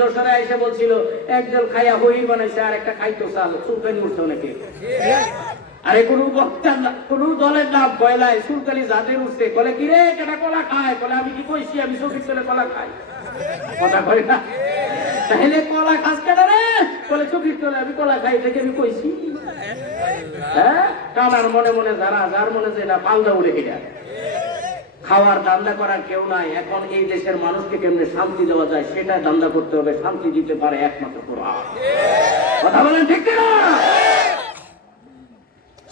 যশোরে এসে বলছিল একদল খাইয়া হই বানাইছে আর একটা খাইতো চাল চুলকানি উঠছে অনেকে। আরে কোনো বক্তার কোনো দলের নাম পয়লায় চুলকানি যাদের উঠছে বলে কি রে কেটা কলা খায়, বলে আমি কি কইছি আমি চোখের চলে কলা খাই, কথা কয় না। তাহলে কলা খাস কেটা রে, বলে চোখের চলে আমি কলা খাই থেকে আমি কইছি। হ্যাঁ, কামার মনে মনে যারা যার মনে যেটা পাল্টা উড়ে গেছে। খাওয়ার দান্দা করার কেউ নাই। এখন এই দেশের মানুষকে কেমনে শান্তি দেওয়া যায় সেটা দান্দা করতে হবে। শান্তি দিতে পারে একমাত্র কোরআন। কথা বলেন ঠিক না?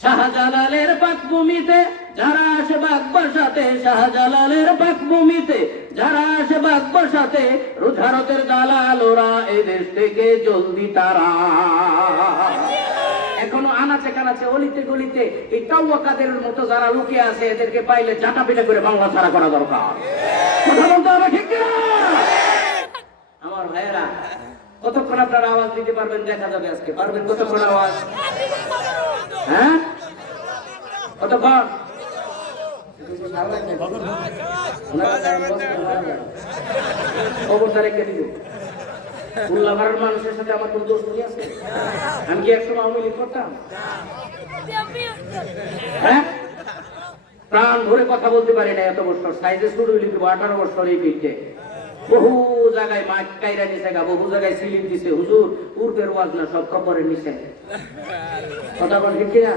শাহজালালের পাকভূমিতে যারা আসে বাগ বসাতে, শাহজালালের পাকভূমিতে যারা আসে বাগ বসাতে, রুধারতের দালাল ওরা এই দেশ থেকে জলদি তারা। এখনো আনাচে কানাচে অলিতে গলিতে এই কাউয়াকাদের মতো যারা লুকিয়ে আছে এদেরকে পাইলে জাটা পিটা করে বাংলা ছাড়া করা দরকার। কথা বলতে হবে ঠিক না? আমার ভাইয়েরা, কতক্ষণ আপনারা আওয়াজ দিতে পারবেন দেখা যাবে আজকে। পারবেন কতক্ষণ আওয়াজ? হ্যাঁ, কতক্ষণ? খবরটা রেখে দিব। উল্লাভার মানুষের সাথে আমার কোন দোষ আছে? আমি কি একসময় আওয়ামী লীগ করতাম? হ্যাঁ, প্রাণ ভরে কথা বলতে পারি না। এত বছর সাইজে শুরু লিখবো 18 বছর এই পিঠে বহু জায়গায় মাঠ কাইরা নিছে, বহু জায়গায় সিলিং দিছে। হুজুর পূর্বের ওয়াজ না, সব খবরের নিচে। কথা বল ঠিক কিনা?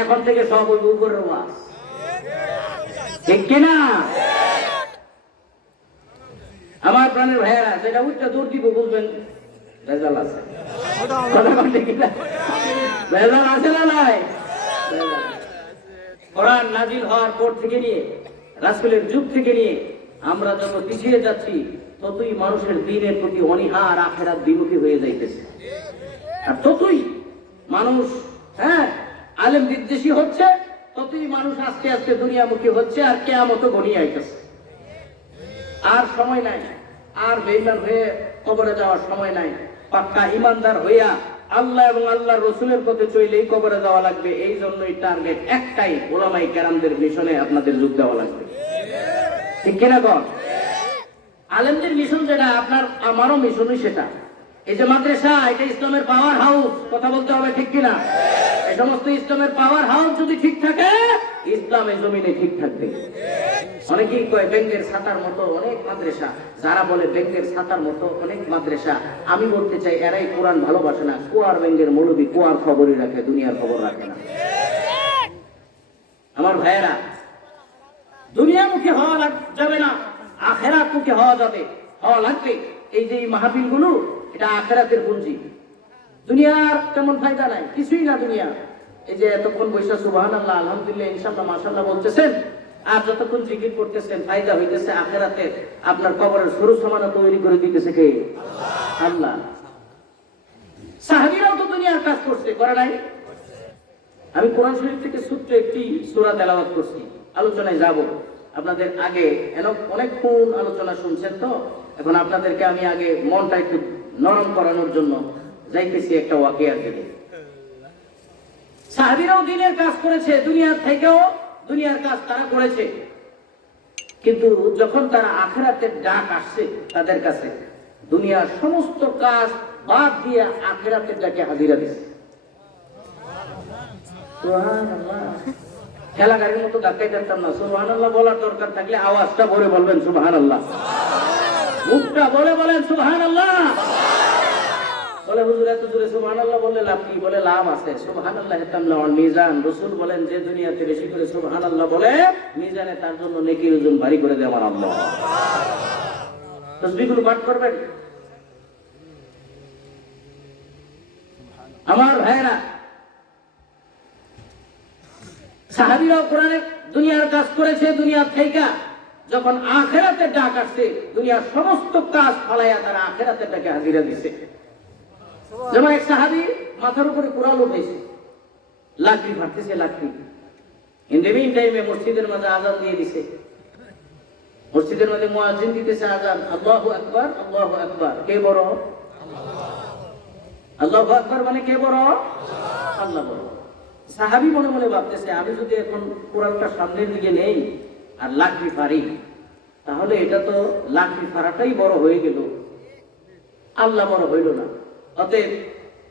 এখন থেকে সব ওই উপরের ওয়াজ, ঠিক কিনা? আমার প্রাণের ভাইয়েরা, যেটা উচ্চা দূর দিব বুঝবেন ভেজাল আছে। কথা বল ঠিক কিনা? ভেজাল আছে না নাই? কোরআন নাজিল হওয়ার পর থেকে নিয়ে, রাসূলের যুগ থেকে নিয়ে আমরা যত পিছিয়ে যাচ্ছি ততই মানুষের দ্বীনের প্রতি অনীহা আর আখিরাত বিমুখী হয়ে যাইতেছে। আর ততই মানুষ আলেম বিদ্বেষী হচ্ছে, ততই মানুষ আস্তে আস্তে দুনিয়ামুখী হচ্ছে। আর কিয়ামত ঘনিয়ে আইতেছে। আর সময় নাই, আর বেঈমান হয়ে কবরে যাওয়ার সময় নাই। পাক্কা ইমানদার হইয়া আল্লাহ এবং আল্লাহর রাসূলের পথে চলেই কবরে যাওয়া লাগবে। এই জন্যই টার্গেট একটাই, উলামায়ে কেরামদের মিশনে আপনাদের যোগ দেওয়া লাগবে। ঠিক কিনা গো? আলেমদের মিশন যেটা, আপনার আমারও মিশনই সেটা। এই যে মাদ্রাসা, এটা ইসলামের পাওয়ার হাউস। কথা বলতে হবে ঠিক কিনা? এই সমস্ত ইসলামের পাওয়ার হাউস যদি ঠিক থাকে, ইসলাম এই জমিনে ঠিক থাকবে। অনেকেই কয় ব্যাংকের ছাতার মতো অনেক মাদ্রাসা। যারা বলে ব্যাংকের ছাতার মতো অনেক মাদ্রাসা, আমি বলতে চাই এরাই কোরআন ভালোবাসে না। কুয়ার ব্যাংকের মুলবি কুয়ার খবরই রাখে, দুনিয়ার খবর রাখে না। আমার ভাইয়েরা, দুনিয়ামুখী হওয়া যাবে না, আখিরাতমুখী হওয়া যাবে, হওয়া লাগবে। এই যে মাহফিল গুলো, এটা আখিরাতের পুঁজি। দুনিয়ার তেমন ফায়দা নাই, কিছুই না দুনিয়া। এই যে এতক্ষণ বৈশা সুবহানাল্লাহ, আলহামদুলিল্লাহ, ইনশাআল্লাহ, মাশাআল্লাহ বলতেছেন, আর যতক্ষণ জিকির করতেছেন, ফায়দা হইতেছে আখিরাতে। আপনার কবরের সরু সমানা তৈরি করে দিতেছে কে? আল্লাহ। সাহাবীরাও তো দুনিয়ার কাজ করছে, করে নাই? আমি কোরআন শরীফ থেকে ছোট্ট একটি সূরা তেলাওয়াত করছি, আলোচনায় যাব। আপনাদের আগে অনেকক্ষণ আলোচনা শুনছেন তো, এখন আপনাদেরকে আমি আগে মনটা একটু নরম করানোর জন্য যাইতেছি একটা ওয়াকিয়ার দিকে। সাহাবীরাও দিনের কাজ করেছে, দুনিয়ার থেকেও দুনিয়ার কাজ তারা করেছে। কিন্তু যখন তারা আখিরাতের ডাক আসছে তাদের কাছে, দুনিয়ার সমস্ত কাজ বাদ দিয়ে আখিরাতের ডাকে হাজিরা দিছে। সুবহানাল্লাহ। খেলা গাড়ির মতো ধাক্কাই দিতাম না। সুবহানাল্লাহ বলার দরকার থাকলে আওয়াজটা ভরে বলবেন সুবহানাল্লাহ, মুখটা বলে বলেন সুবহানাল্লাহ। বলে হুজুর এত জোরে সুবহানাল্লাহ বললে লাভ কি? বলে লাভ আছে। সুবহানাল্লাহ তামলাউল মিজান। রাসূল বলেন যে দুনিয়াতে বেশি করে সুবহানাল্লাহ বলে, মিজানে তার জন্য নেকির ওজন ভারী করে দেয় আমার আল্লাহ। তাসবিহগুলো পাঠ করবেন। আমার ভাইয়েরা, সাহাবীরাও কোরআনে দুনিয়ার কাজ করেছে, দুনিয়ার থেকে যখন আখিরাতের ডাক আসছে, দুনিয়ার সমস্ত কাজ ফালাইয়া তারা আখিরাতের ডাকে হাজিরা দিছে। যেমন এক সাহাবী মাথার উপরে কুড়াল উঠেছে, লাকড়ি ফাটতেছে, লাকড়ি। ইন্ডিভিন টাইমে মসজিদের মাঝে আযান দিয়ে দিছে। মসজিদের মাঝে মুয়াজ্জিন দিতেছে আযান, আল্লাহু আকবার, আল্লাহু আকবার। কে বড়? আল্লাহু আকবার মানে কে বড়? আল্লাহ বড়। সাহাবী মনে মনে ভাবতেছে, আমি যদি এখন কুড়ালটা সামনের দিকে নেই আর লাকড়ি ফাড়ি, তাহলে এটা তো লাকড়ি ফাড়াটাই বড় হয়ে গেল। আল্লাহ বড় হইল না। অতএব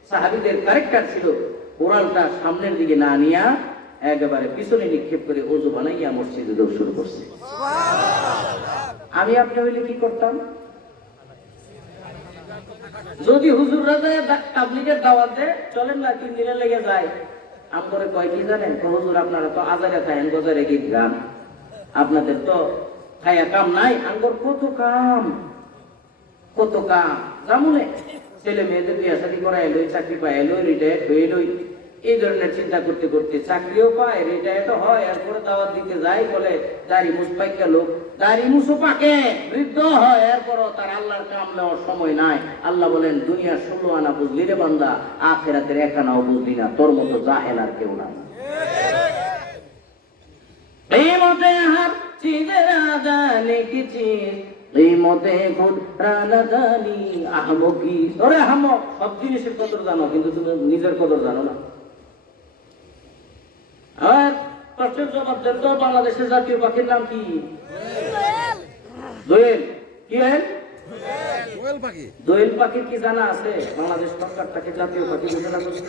সাহাবীদের ক্যারেক্টার ছিল কোরআনটা সামনের দিকে না নিয়া একেবারে পিছনে নিক্ষেপ করে ওযু বানাইয়া মসজিদে দৌড় শুরু করছে। আমি আপনি হইলে কি করতাম? যদি হুজুররা যায় তাবলীগের দাওয়াত দেয়, চলেন না 3 দিনের লেগে যায়, আমরে কয় কি জানেন, হুজুর আপনারা তো আজারে খায়েন, গজারে গীত গান, আপনাদের তো খায়া কাম নাই, আঙ্গর কত কাম কত কাম, জামুনে ছেলে মেয়েদের বিয়ে শাদী করা এলো, চাকরি পায় এলো, রিটায়ার হয়ে এলো, এই ধরনের চিন্তা করতে করতে চাকরিও পায়, রিটায়ার হয়, এরপরে দাওয়াত দিতে যায়, বলে দাড়ি মুছ পাইকা লোক, দাড়ি মুছো পাকে, বৃদ্ধ হয়, এরপরও তার আল্লাহর কাম নেওয়ার সময় নাই। আল্লাহ বলেন, দুনিয়ার 16 আনা বুঝলি রে বান্দা, আখিরাতের 1 আনাও বুঝলি না, তোর মতো জাহেল আর কেউ নাই। এই মতে হার চিদের আদানে কি চিজ, এই মতে গুণ রানাদানি আহমকি, ওরে আহমক, সব জিনিসের কদর জানো কিন্তু তুমি নিজের কদর জানো না। আর প্রশ্নের জবাব দেন তো, বাংলাদেশের জাতীয় পাখির নাম কি? দোয়েল। কি হয়? দোয়েল পাখির কি জানা আছে? বাংলাদেশ সরকার তাকে জাতীয় পাখি ঘোষণা করছে।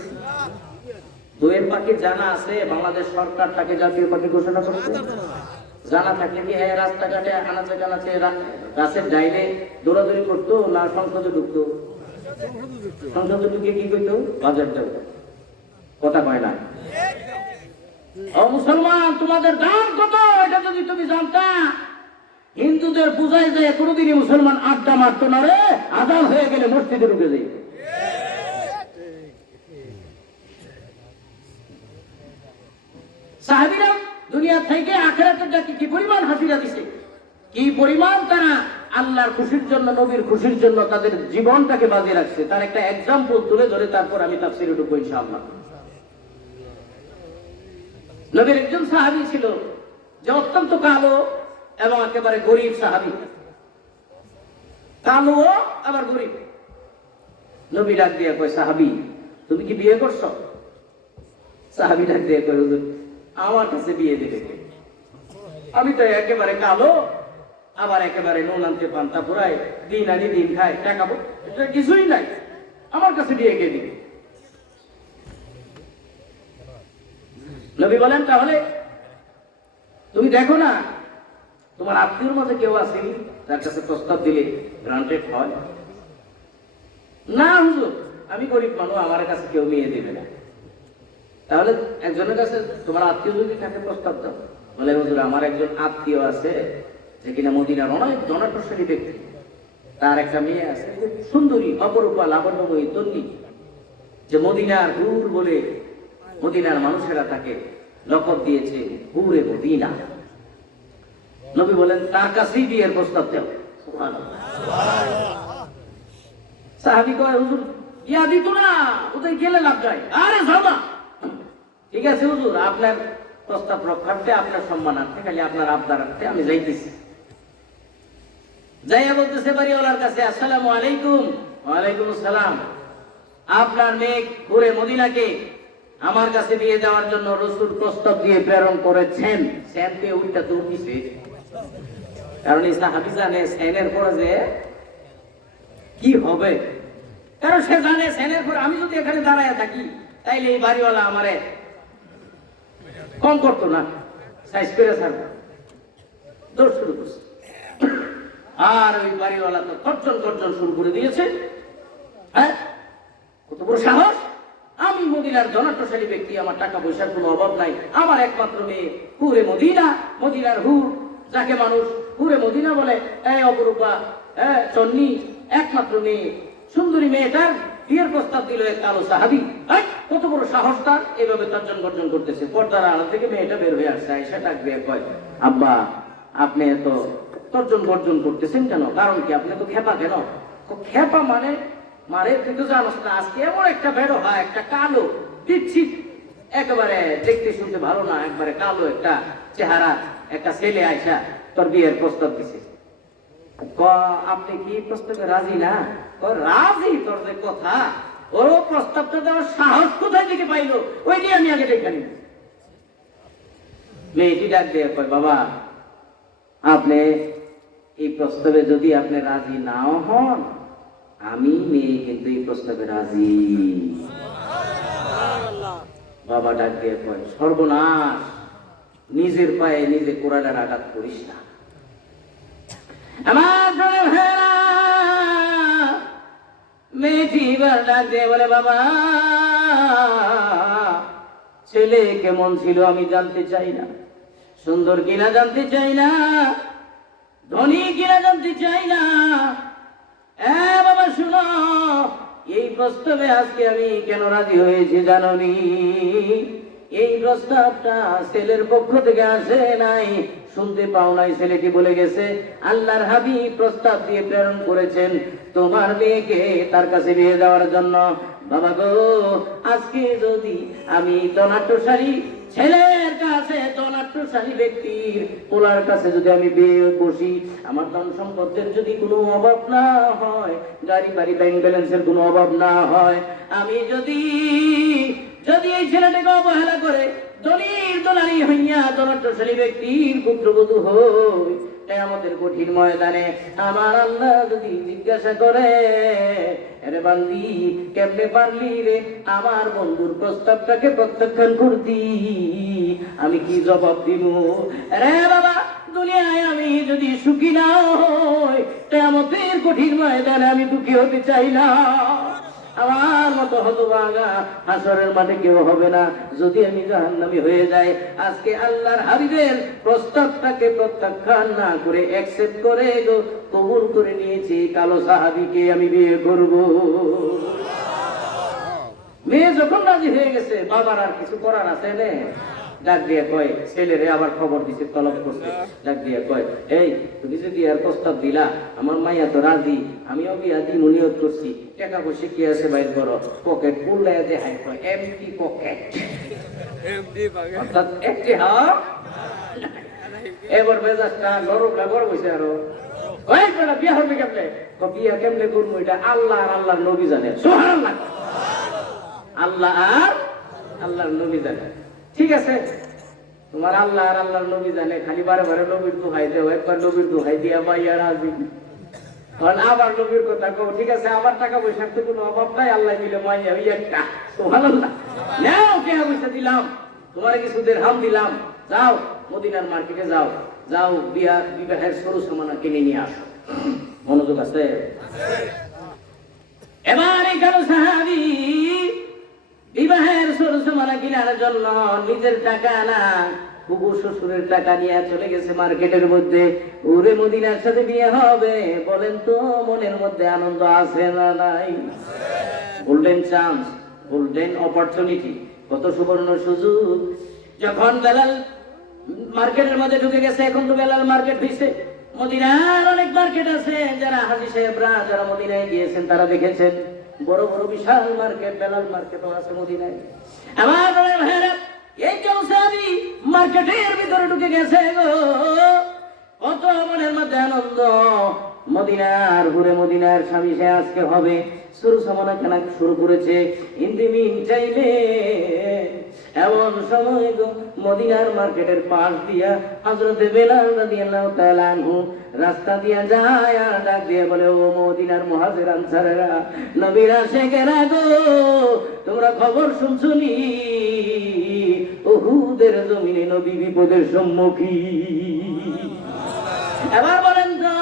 দোয়েল পাখির জানা আছে? বাংলাদেশ সরকার তাকে জাতীয় পাখি ঘোষণা করছে। জানা থাকলে কি রাস্তাঘাটে আনাচে কানাচে গাছের ডাইলে দৌড়াদৌড়ি করতো না সংসদে ঢুকতো? সংসদে ঢুকে কি করতো? বাজার যাও, কথা কয় না। ও মুসলমান, তোমাদের দাম কত এটা যদি তুমি জানতা, হিন্দুদের বুঝাই যায় কোনোদিনই মুসলমান আড্ডা মারতো না রে, আজান হয়ে গেলে মসজিদে ঢুকে যাই। সাহাবীরা দুনিয়া থেকে আখিরাতের ডাকে কি পরিমাণ হাসিরা দিছে, কি পরিমাণ তারা আল্লাহর খুশির জন্য, নবীর খুশির জন্য তাদের জীবনটাকে বাজি রাখছে, তার একটা এক্সাম্পল তুলে ধরে তারপর আমি তাফসীরে ঢুকবো ইনশাআল্লাহ। নবীর একজন সাহাবী ছিল যে অত্যন্ত কালো এবং একেবারে গরিব সাহাবী, কালো আবার গরিব। নবী ডাক দিয়ে কয়, সাহাবী তুমি কি বিয়ে করছো? সাহাবী ডাক দিয়ে কয়, হুজুর আমার কাছে বিয়ে দেবে কে? আমি তো একেবারে কালো, আবার একেবারে নুন আনতে পান্তা পুরাই, দিন আনি দিন খায়, টাকা কিছুই নাই, আমার কাছে বিয়ে কে দিবে? নবী বলেন, তাহলে তুমি দেখো না তোমার আত্মীয়র মধ্যে কেউ আছে যার কাছে প্রস্তাব দিলে গ্রান্টেড হয়? না হুজুর, আমি গরিব মানুষ, আমার কাছে কেউ মেয়ে দেবে না। তাহলে একজনের কাছে তোমার আত্মীয় যদি থাকে প্রস্তাব দাও। বলে, হুজুর আমার একজন আত্মীয় আছে যে কিনা মদিনার অনেক জনপ্রশালী ব্যক্তি, তার একটা মেয়ে আছে সুন্দরী, অপরূপা, লাবণ্যময়ী, তন্নি, যে মদিনার হুর বলে মদিনার মানুষেরা তাকে লকব দিয়েছে হুরে মদিনা। নবী বলেন, তার কাছেই বিয়ের প্রস্তাব দাও। সাহাবী কয়, হুজুর ইয়া দিত না, ওদের গেলে লাভ যায়। আরে যাবা, ঠিক আছে হুজুর, আপনার প্রস্তাব রক্ষার্থে, আপনার সম্মানার্থে, খালি আপনার আবদারার্থে আমি যাইতেছি। যাইয়া বলতেছে বাড়িওয়ালার কাছে, আসসালামু আলাইকুম। ওয়ালাইকুম আসসালাম। আপনার মেয়ে ঘুরে মদিনাকে আমার কাছে বিয়ে দেওয়ার জন্য রাসূল প্রস্তাব দিয়ে প্রেরণ করেছেন। সেনকে উল্টা তো উঠিছে, কারণ এই সাহাবী জানে সেনের পরে যে কি হবে, কারণ সে জানে সেনের পরে আমি যদি এখানে দাঁড়ায় থাকি তাইলে এই বাড়িওয়ালা আমারে কম করতো না, সাইজ করে ছাড়বো। দৌড় শুরু করছে, আর ওই বাড়িওয়ালা তো গর্জন শুরু করে দিয়েছে। হ্যাঁ, কত বড় সাহস! আমি মদিনার জনপ্রশালী ব্যক্তি, আমার টাকা পয়সার কোনো অভাব নাই, আমার একমাত্র মেয়ে হুরে মদিনা, মদিনার হুর, যাকে মানুষ হুরে মদিনা বলে, অপরূপা, চন্নি, একমাত্র মেয়ে, সুন্দরী মেয়েটার বিয়ের প্রস্তাব দিল এক কালো সাহাবী। কত বড় সাহস তার! এভাবে গর্জন করতেছে। পর্দার আড়াল থেকে মেয়েটা বের হয়ে আসছে, আয়েশা ডাক দিয়ে কয়, আব্বা আপনি এত গর্জন করতেছেন কেন? কারণ কি? আপনি তো খেপা কেন? খেপা মানে মারে তুই তো জানোস না, আজকে এমন একটা বেরো হয়, একটা কালো পিচ্ছি, একেবারে দেখতে শুনতে ভালো না, একবারে কালো একটা চেহারা একটা ছেলে আইসা তোর বিয়ের প্রস্তাব দিছে। আপনি কি প্রস্তাবে রাজি না? রাজি? তোর যে কথা, ওর প্রস্তাবটা দেওয়ার সাহস কোথায় থেকে পাইলো, ওইটি আমি আগে দেখে নিব। মেয়েটি ডাক দিয়ে কয়, বাবা আপনি এই প্রস্তাবে যদি আপনি রাজি নাও হন, আমি মেয়ে কিন্তু এই প্রস্তাবে রাজি। বাবা ডাক দিয়ে কয়, সর্বনাশ, নিজের পায়ে নিজে কোরআনের আঘাত করিস না। আমার ভাইয়েরা, মেয়েটি এবার ডাক দিয়ে বলে, বাবা ছেলে কেমন ছিল আমি জানতে চাই না, সুন্দর কিনা জানতে চাই না, ধনী কিনা জানতে চাই না। বাবা শুনো, এই প্রস্তাবে আজকে আমি কেন রাজি হয়েছি জানোনি? এই প্রস্তাবটা ছেলের পক্ষ থেকে আসে নাই, শুনতে পাও নাই। ছেলেটি বলে গেছে, আল্লাহর হাবিব প্রস্তাব দিয়ে প্রেরণ করেছেন তোমার মেয়েকে তার কাছে বিয়ে দেওয়ার জন্য। বাবা গো, আজকে যদি আমি ধনাঢ্যশালী ছেলের কাছে, ধনাঢ্যশালী ব্যক্তির পোলার কাছে যদি আমি বিয়ে বসি, আমার ধন সম্পদের যদি কোনো অভাব না হয়, গাড়ি বাড়ি ব্যাংক ব্যালেন্সের কোনো অভাব না হয়, আমি যদি এই ছেলেটাকে অবহেলা করে দলিল দলালি হইয়া ধনাঢ্যশালী ব্যক্তির পুত্রবধূ হই, আমাদের কঠিন ময়দানে আমার আল্লাহ যদি জিজ্ঞাসা করে, আরে বান্দি কেমনে পারলি রে আমার বন্ধুর প্রস্তাবটাকে প্রত্যাখ্যান করতি, আমি কি জবাব দিব? রে বাবা, দুনিয়ায় আমি যদি সুখী না হই, কিয়ামতের কঠিন ময়দানে আমি দুঃখী হতে চাই না। আমার মতো হতভাগা হাসরের মাঠে কেউ হবে না যদি আমি জাহান্নামী হয়ে যাই। আজকে আল্লাহর হাবিবের প্রস্তাবটাকে প্রত্যাখ্যান না করে অ্যাকসেপ্ট করে কবুল করে নিয়েছি, কালো সাহাবীকে আমি বিয়ে করব। মেয়ে যখন রাজি হয়ে গেছে, বাবার আর কিছু করার আছে না। ডাক দিয়ে কয়, ছেলেরে আবার খবর দিছে, তলব করছে। ডাক দিয়ে কয়, এই তুমি যদি আর প্রস্তাব দিলা, আমার মাইয়া তো রাজি, আমিও বিয়া দিই নিয়ত করছি, টাকা পয়সা কি আছে বাইর করো। পকেট উল্লায় দেখায়, কয় এমটি পকেট, অর্থাৎ একটি হাত। এবার মেজাজটা নরকটা গরম হয়েছে আরো। কয়েকটা বিয়া হবে কেমনে? বিয়া কেমনে করবো এটা আল্লাহ আর আল্লাহর নবী জানে। সুবহানাল্লাহ। আল্লাহ আর আল্লাহর নবী জানে। ঠিক আছে, তোমার আল্লাহ আর আল্লাহর নবী জানে, খালি বারে বারে নবীর দোহাই দেও, একবার নবীর দোহাই দিয়া মাইয়া রাজি, আবার নবীর কথা কও। ঠিক আছে, আমার টাকা পয়সার তো কোনো অভাব নাই, আল্লাহ দিলে মাইয়া ওই একটা। সুবহানাল্লাহ। নাও টাকা পয়সা দিলাম, তোমার কিছু দিরহাম দিলাম, যাও মদিনার মার্কেটে যাও, যাও বিবাহের সরু সামানা কিনে নিয়ে আসো। মনোযোগ আছে? এবার এই কালো সাহাবী বিবাহের সরু সামানা কেনার জন্য নিজের টাকা না, বুবু শ্বশুরের টাকা নিয়ে চলে গেছে মার্কেটের মধ্যে। ওরে মদিনার সাথে বিয়ে হবে, বলেন তো মনের মধ্যে আনন্দ আছে না নাই? গোল্ডেন চান্স, গোল্ডেন অপরচুনিটি, কত সুবর্ণ সুযোগ। যখন বেলাল মার্কেটের মধ্যে ঢুকে গেছে, এখন তো বেলাল মার্কেট হয়েছে, মদিনার অনেক মার্কেট আছে, যারা হাজী সাহেবরা যারা মদিনায় গিয়েছেন তারা দেখেছেন, বড় বড় বিশাল মার্কেট, বেলাল মার্কেটও আছে মদিনায়। আমার ভাইরা, এই কেউ সাহাবী মার্কেটের ভিতরে ঢুকে গেছে গো, কত মনের মধ্যে আনন্দ। মদিনার ঘুরে মদিনার স্বামী সে আজকে হবে, শুরু সামানা কেনা শুরু করেছে। ইন্দিমিন চাইলে এমন সময় গো মদিনার মার্কেটের পাশ দিয়া হযরতে বেলাল রাদিয়াল্লাহু তাআলা আনহু রাস্তা দিয়া যায়, আর ডাক দিয়ে বলে, ও মদিনার মুহাজির আনসারেরা, নবীর আশিকেরা গো, তোমরা খবর শুনছনি? উহুদের জমিনে নবী বিপদের সম্মুখী। এবার বলেন তো,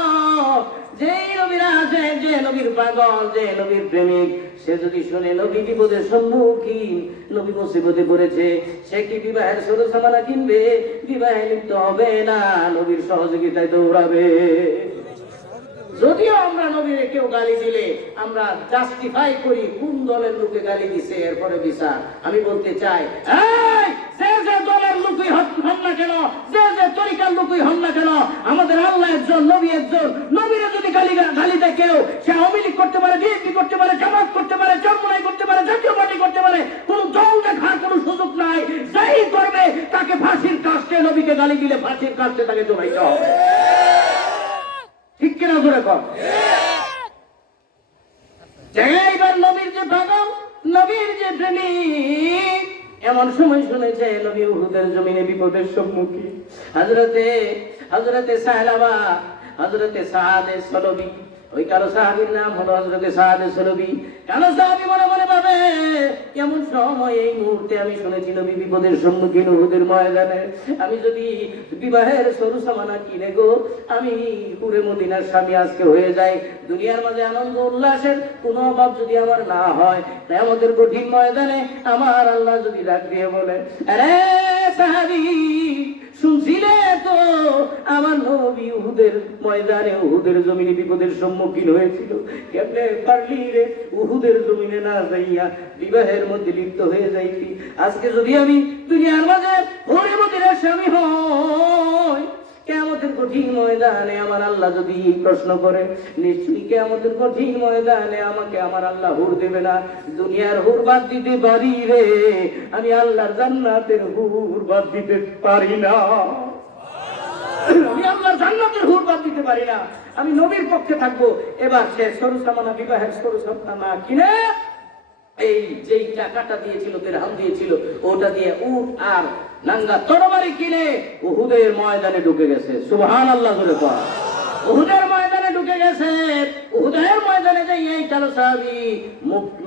যে নবীর আছে, যে নবীর পাগল, যে নবীর প্রেমিক, সে যদি শুনে নবী বিপদের সম্মুখীন, নবী মুসিবতে পড়েছে, সে কি বিবাহের সরু সামানা কিনবে? বিবাহে লিপ্ত হবে না, নবীর সহযোগিতায় দৌড়াবে। যদিও আমরা নবীর কেউ গালি দিলে আমরা জাস্টিফাই করি, কোন দলের লোকে গালি দিছে, এরপরে বিচার। আমি বলতে চাই, যে দলের লোকই হন না কেন, যে তরিকার লোকই হন না কেন, আমাদের আল্লাহ একজন, নবী একজন। নবীরা যদি গালি দেয় কেউ, সে আওয়ামী লীগ করতে পারে, বিএনপি করতে পারে, জামাত করতে পারে, চরমোনাই করতে পারে, জাতীয় পার্টি করতে পারে, কোন দল দেখার কোন সুযোগ নাই। যাই করবে তাকে ফাঁসির কাস্টে, নবীকে গালি দিলে ফাঁসির কাস্টে তাকে জমাইতে হবে। ঠিক কিনা ধরে কর? এইবার নবীর যে পাগল, নবীর যে প্রেমিক, এমন সময় শুনেছে নবী উহুদের জমিনে বিপদের সম্মুখীন। হযরতে সালাবা, হযরতে সাআদ সলবি, ওই কালো সাহাবীর নাম হলো হযরত সাদ সুলবি। কালো সাহাবী মনে মনে ভাবে, এমন সময় এই মুহূর্তে আমি শুনেছি নবী বিপদের সম্মুখীন উহুদের ময়দানে। আমি যদি বিবাহের সরু সামানা কিনে গো আমি পুরে মদিনার স্বামী আজকে হয়ে যাই, দুনিয়ার মাঝে আনন্দ উল্লাসের কোনো অভাব যদি আমার না হয়, কিয়ামতের কঠিন ময়দানে আমার আল্লাহ যদি ডাক দিয়ে বলে, আরে সাহাবী শুনছিলে তো আমার নবী উহুদের ময়দানে উহুদের জমিনে বিপদের সম্মুখীন হয়েছিল, কেমনে পারলি রে উহুদের জমিনে না যাইয়া বিবাহের মধ্যে লিপ্ত হয়ে যাইতি? আজকে যদি আমি দুনিয়ার মাঝে ওরে মদিনার স্বামী হই, কিয়ামতের কঠিন ময়দানে আমার আল্লাহ যদি প্রশ্ন করে, নিশ্চয়ই কিয়ামতের কঠিন ময়দানে আমাকে আমার আল্লাহ হুর দেবে না। দুনিয়ার হুর বাদ দিতে পারি রে, আমি আল্লাহর জান্নাতের হুর বাদ দিতে পারি না। আমি আল্লাহর জান্নাতের হুর বাদ দিতে পারি না, আমি নবীর পক্ষে থাকবো। এবার সে সরু সামানা বিবাহের সরু সামানা কিনে এই যেই টাকাটা দিয়েছিল, দিরহাম দিয়েছিল, ওটা দিয়ে উট আর নাঙ্গা তরবারি কিনে উহুদের ময়দানে ঢুকে গেছে। সুবহানাল্লাহ বলে কয়, উহুদের ময়দানে ঢুকে গেছে। উহুদের ময়দানে যাই এই কালো সাহাবী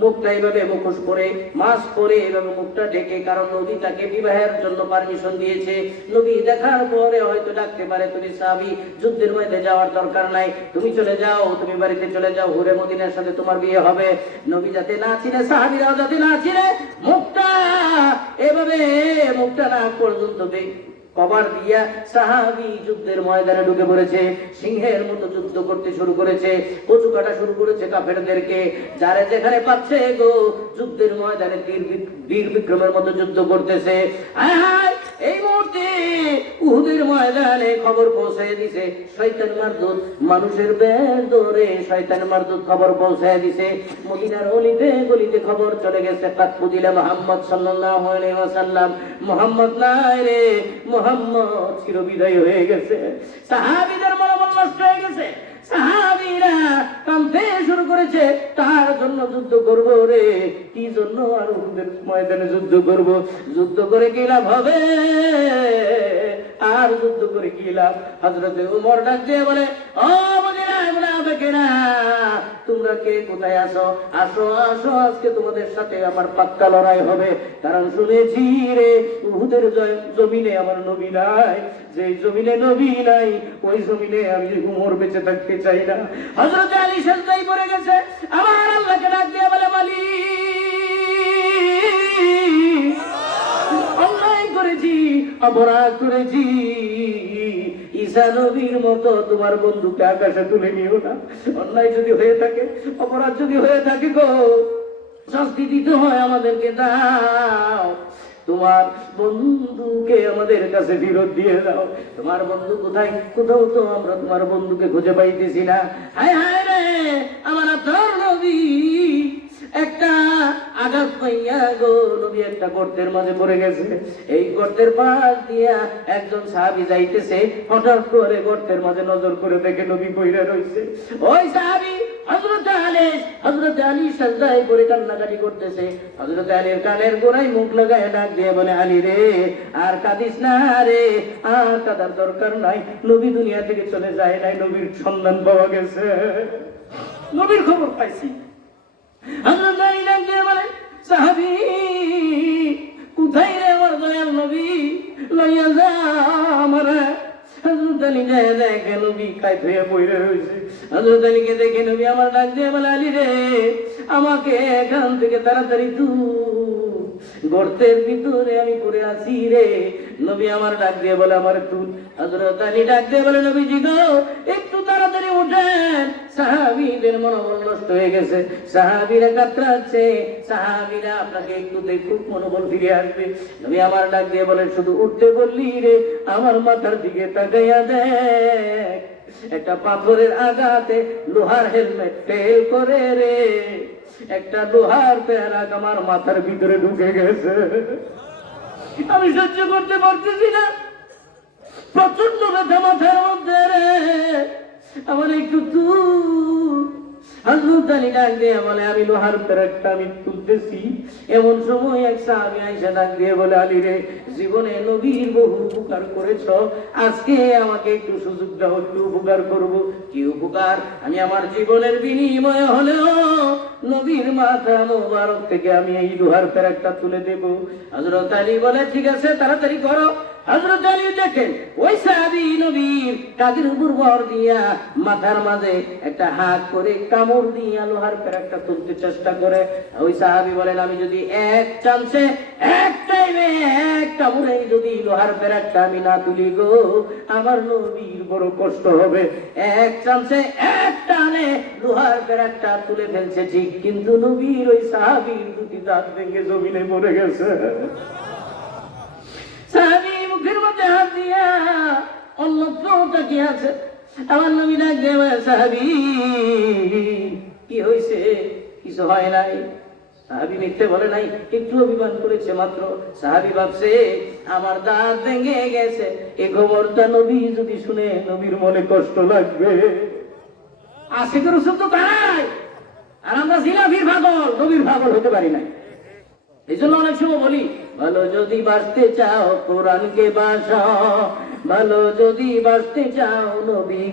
মুখটা এইভাবে মুখোশ করে মাস্ক পরে এইভাবে মুখটা ঢেকে, কারণ নবী তাকে বিবাহের জন্য পারমিশন দিয়েছে। নবী দেখার পরে হয়তো ডাকতে পারে, তুমি সাহাবী যুদ্ধের ময়দানে যাওয়ার দরকার নাই, তুমি চলে যাও, তুমি বাড়িতে চলে যাও, হুরে মদিনার সাথে তোমার বিয়ে হবে। নবী যাতে না চিনে, সাহাবীরাও যাতে না চিনে, মুখটা এভাবে মুখটা না পর্যন্ত কভার দিয়া সাহাবী যুদ্ধের ময়দানে ঢুকে পড়েছে। সিংহের মতো যুদ্ধ করতে শুরু করেছে, কচু কাটা শুরু করেছে কাফেরদেরকে। যারে যেখানে পাচ্ছে গো যুদ্ধের ময়দানে বীর বিক্রমের মতো যুদ্ধ করতেছে। এই মুহূর্তে উহুদের ময়দানে খবর পৌঁছায় দিছে, শয়তান মারদুদ মানুষের বের ধরে শয়তান মারদুদ খবর পৌঁছায় দিছে। মদিনার অলিতে গলিতে খবর চলে গেছে, কাতপুদিলা মুহাম্মদ সাল্লাল্লাহু আলাইহি ওয়াসাল্লাম, মুহাম্মদ নাই রে, মুহাম্মদ চিরবিদায় হয়ে গেছে। সাহাবীদের মনোবল নষ্ট হয়ে গেছে, সাহাবীরা কাঁদতে শুরু করেছে, তার জন্য যুদ্ধ করব রে, কি জন্য আর উহুদের ময়দানে যুদ্ধ করব? যুদ্ধ করে কি লাভ হবে? আর যুদ্ধ করে কি লাভ? হযরত ওমর ডাক দিয়ে বলে, ও মুনাফিকেরা, তোমরা কে কোথায় আসো? আসো আসো, আজকে তোমাদের সাথে আমার পাক্কা লড়াই হবে। কারণ শুনেছি রে উহুদের জমিনে আমার নবী নাই, যে জমিনে নবী নাই ওই জমিনে আমি উমর বেঁচে থাকতে চাই না। হযরত আলী সেজদায় পড়ে গেছে, আমার আল্লাহকে ডাক দিয়ে বলে, মালিক অন্যায় করেছি, অপরাধ করেছি, ঈসা নবীর মতো তোমার বন্ধুকে আকাশে তুলে নিও না। অন্যায় যদি হয়ে থাকে, অপরাধ যদি হয়ে থাকে গো, শাস্তি দিতে হয় আমাদেরকে দাও। তোমার বন্ধুকে আমাদের কাছে ফেরত দিয়ে দাও। তোমার বন্ধু কোথায়? কোথাও তো আমরা তোমার বন্ধুকে খুঁজে পাইতেছি না। হায় হায় রে, আমার আপনার নবী একটা আঘাত পাইয়া গো নবী একটা গর্তের মাঝে পড়ে গেছে। এই গর্তের পাশ দিয়া একজন সাহাবী যাইতেছে, হঠাৎ করে গর্তের মাঝে নজর করে দেখে নবী পইড়া রইছে। ওই সাহাবী হযরত আলী সাজদায় পড়ে কান্নাকাটি করতেছে। হযরত আলীর কানের গোড়ায় মুখ লাগায় ডাক দিয়ে বলে, আলী রে, আর কাঁদিস না রে, আর কাঁদার দরকার নাই, নবী দুনিয়া থেকে চলে যায় নাই, নবীর সন্ধান পাওয়া গেছে, নবীর খবর পাইছি। হযরত আলী ডাক দিয়ে বলে, সাহাবী কোথায় রে আমার দয়াল নবী, লইয়া যা আমারে। হযরত আলী দেখে নবী কাঁইত হয়ে পড়ে রয়েছে। হযরত আলীকে দেখে নবী আমার ডাক দিয়ে বলে, আলী রে, আমাকে এখান থেকে তাড়াতাড়ি গর্তের ভিতরে আমি পড়ে আছি রে। নবী আমার ডাক দিয়ে বলে, আমার তুল। হযরত আলী ডাক দিয়ে বলে, নবীজি গো একটু তাড়াতাড়ি ওঠেন। সাহাবীদের মনোবল নষ্ট হয়ে গেছে, সাহাবীরা কাতরাচ্ছে, সাহাবীরা আপনাকে একটু দেখুক, মনোবল ফিরে আসবে। নবী আমার ডাক দিয়ে বলে, শুধু উঠতে বললি রে, আমার মাথার দিকে তাকাইয়া দেখ, একটা পাথরের আঘাতে লোহার হেলমেট ফেল করে রে, একটা লোহার পেয়ারাক আমার মাথার ভিতরে ঢুকে গেছে, আমি সহ্য করতে পারতেছি না, প্রচন্ড ব্যথা মাথার মধ্যে রে, আমার একটু হযরত আলী ডাক দিয়ে বলে, আমি লোহার পেরেকটা আমি তুলতেছি। এমন সময় এক সাহাবী আয়েশা ডাক দিয়ে বলে, আলী রে, জীবনে নবীর বহু উপকার করেছ, আজকে আমাকে একটু সুযোগ দাও, একটু উপকার করব। কি উপকার? আমি আমার জীবনের বিনিময়ে হলেও নবীর মাথা মোবারক থেকে আমি এই লোহার পেরেকটা তুলে দেব। হযরত আলী বলে, ঠিক আছে, তাড়াতাড়ি করো। হযরত আলী দেখেন ওই সাহাবী নবীর কাঁধের উপর ভর দিয়া মাথার মাঝে একটা হাত করে কামড় দিয়া লোহার পেরেকটা তুলতে চেষ্টা করে। ওই সাহাবী বলেন, আমি যদি এক চান্সে এক টাইমে এক কামড়ে যদি লোহার পেরেকটা আমি না তুলি গো, আমার নবীর বড় কষ্ট হবে। এক চান্সে এক টানে লোহার পেরেকটা তুলে ফেলছে ঠিক, কিন্তু নবীর ওই সাহাবীর দুটি দাঁত ভেঙে জমিনে পড়ে গেছে। সাহাবী মুখের মধ্যে হাত দিয়া অন্যত্র তাকিয়ে আছে। আমার নবী ডাক দিয়ে বলে, সাহাবী কি হয়েছে? কিছু হয় নাই। সাহাবী মিথ্যে বলে নাই, একটু অভিমান করেছে মাত্র। সাহাবী ভাবছে আমার দাঁত ভেঙে গেছে, এই খবরটা নবী যদি শুনে নবীর মনে কষ্ট লাগবে। আশিকের ওষুধ তো তারাই, আর আমরা জিলাপির পাগল, নবীর পাগল হতে পারি নাই। এই জন্য অনেক সময় বলি, ভালো যদি বাঁচতে চাও কোরআনকে বাঁচাও, ভালো যদি বাঁচতে চাও নবী